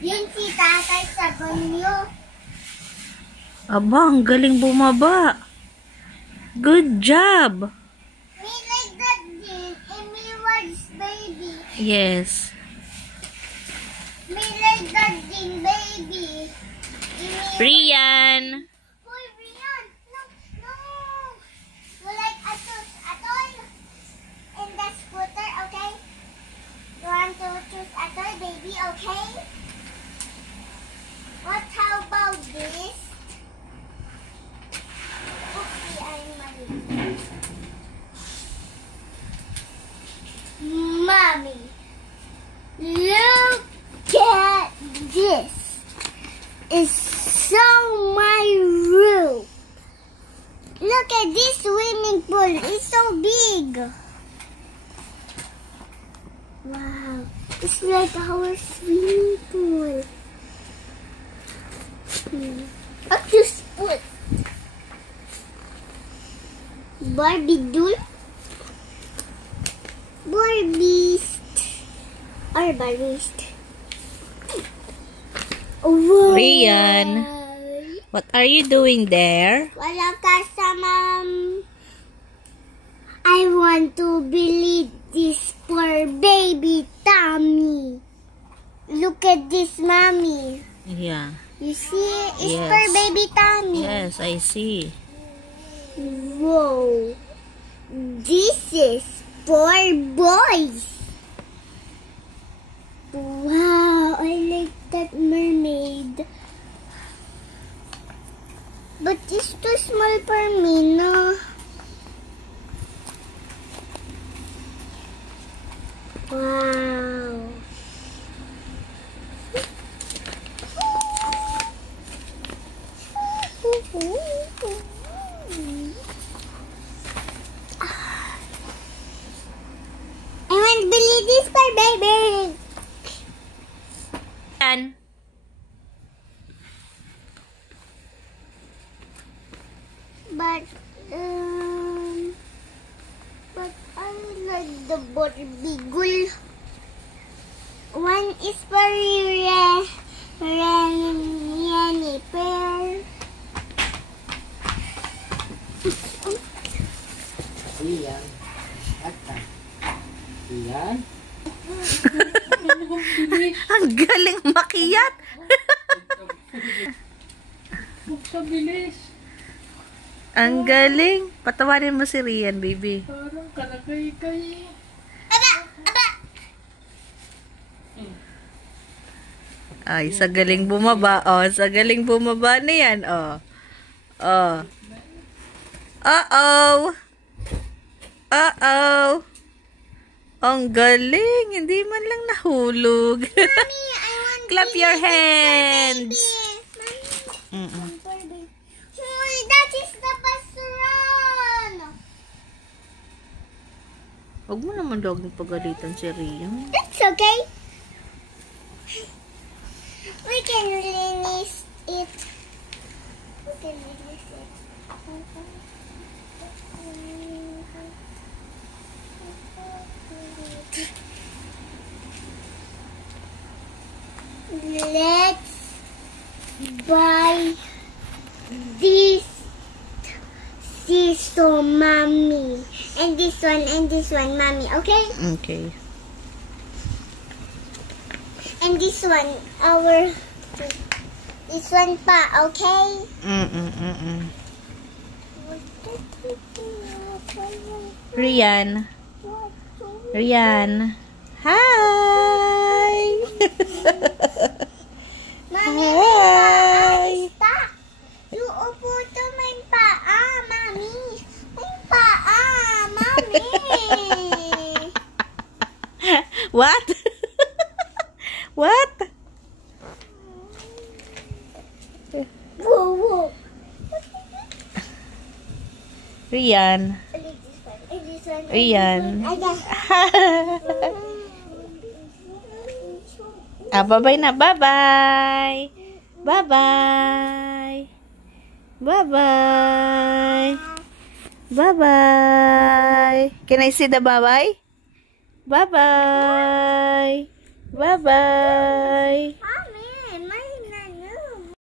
Yun si tatay sa banyo. Aba, ang galing bumaba. Good job. Me like that din. And me was baby. Yes. Me like that din, baby. Rian. Hoy, Rian. No, no. You like a toy in the scooter, okay? You want to choose a toy, baby, okay? What how about this? Okay, I'm ready. Mommy, look at this. It's so my room. Look at this swimming pool. It's so big. Wow, it's like our swimming pool. I'll just put Barbie doll, Barbiest, or Barbiest. Wow. Rian, what are you doing there? Wala ka sa I want to believe this for baby Tommy. Look at this, mommy. Yeah. You see, it's Yes. for baby Tommy. Yes, I see. Whoa. This is for boys. Wow, I like that mermaid. But it's too small for me, no? Wow. I want to believe this for baby. Rian. But I like the Barbie girl. One is for Jennifer. Rian. Rian. Ang galing makiyat. Kabilis. Ang galing. Patawarin mo si Rian, baby. Parang kalagay-kay. Aba! Aba! Ay, sa galing bumaba. Oh, sa galing bumaba na yan. Oh. Oh. Uh-oh. Uh-oh. Ang galing. Hindi man lang nahulog. Mommy, I want Clap your hands. Mommy. Hoy, that is the basuran. Huwag mo naman daw pagalitan si Rian. That's okay. We can release it. We can release it. Let's buy this seesaw, mommy, and this one, mommy. Okay, Okay. and this one, this one pa. Okay. Rian. Rian. Hi! Mommy, Hi! stop. You upo to my paa, mommy. My paa, mommy. What? What? Whoa, whoa. Rian. And this one. Rian. Ayan. Bye-bye na. Bye-bye. Bye-bye. Bye-bye. Bye-bye. Can I see the bye-bye? Bye-bye. Bye-bye.